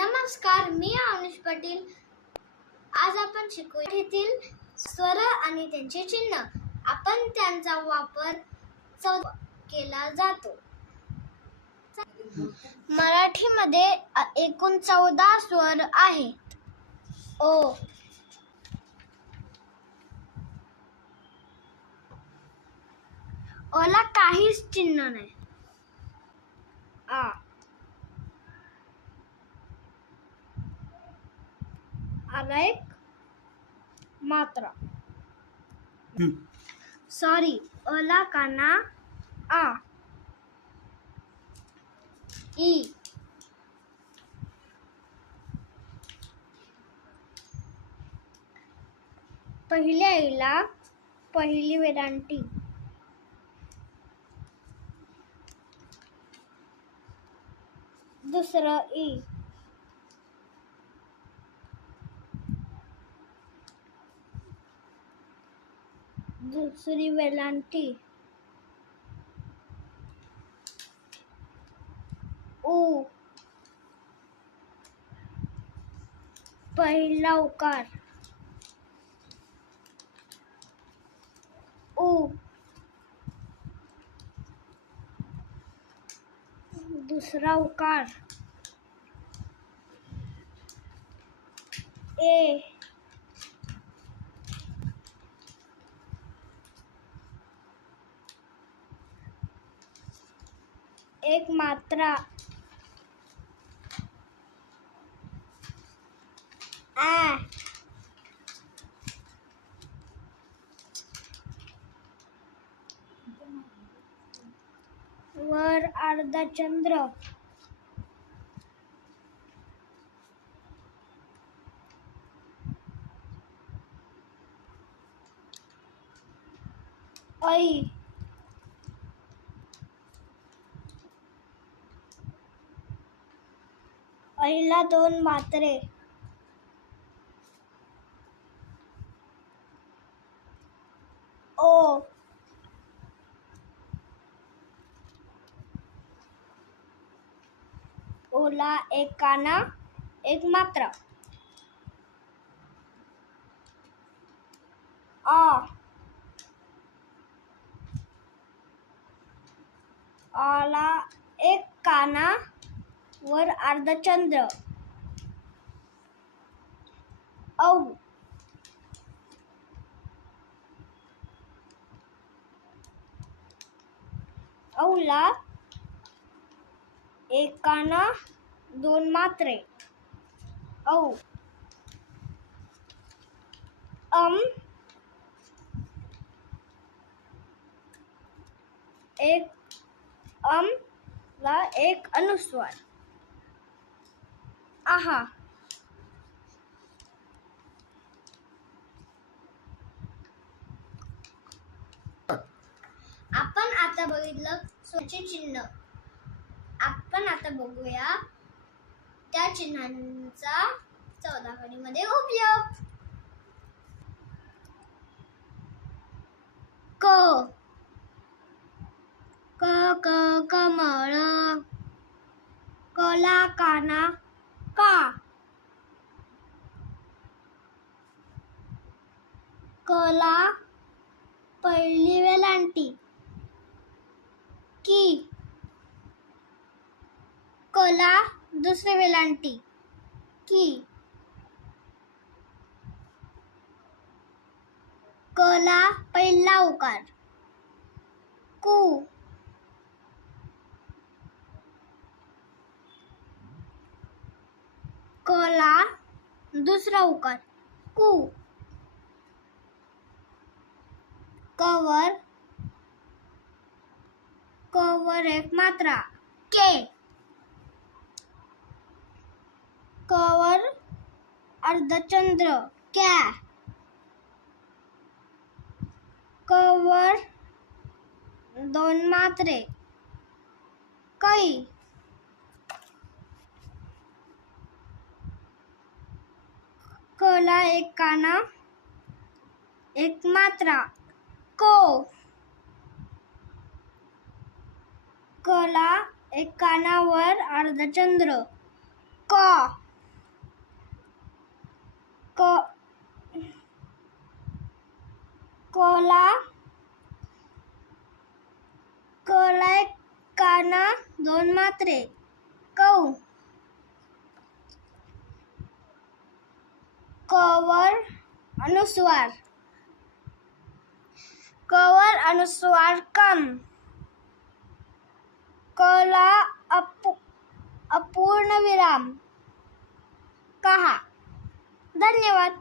नमस्कार, मी अवनीश पाटील. आज आपण शिकू येथील स्वर आणि त्यांचे चिन्ह. आपण त्यांचा वापर केला जातो. मराठीमध्ये एकूण 14 स्वर आहेत. ओ, ओला काहीच चिन्ह नाही. आ, आला एक मात्रा. सॉरी, ओला काना. आ, ई, पहिल्या ईला पहिली वेदांती. दुसरं ई, दुसरी वेलांटी. उ, पहिला उकार. उ, दुसरा उकार. ए, एक मात्रा. आ, वर अर्धा चंद्र. ऐ, ऐला 2 मात्रे. ओ, ओला एक काना, एक मात्रा. आ, आला एक काना, वर अर्धा चंद्र. औ, औला एक काना, 2 मात्रे. औ, एक ला एक अनुस्वार. आहा. आपण आता बघितलं स्वराचे चिन्ह. आपण आता बघूया त्या चिन्हांचा 14 मध्ये उपयोग. क, कमळ. कला काना, का. कला पहिली वेलांटी. की, कला दुसरी वेलांटी. की, कला पहिला उकार. कु, कला दुसरा उकार. कु, कवर, कवर एक मात्रा. के, कवर अर्धचंद्र. क्या, कवर 2 मात्रे. कै, कला एक काना, एक मात्रा. को, कला एक कानावर अर्धचंद्र. क, कोला कलाय काना 2 मात्रे कौ कवर अनुस्वार कम कला अपूर्ण विराम कहा. धन्यवाद.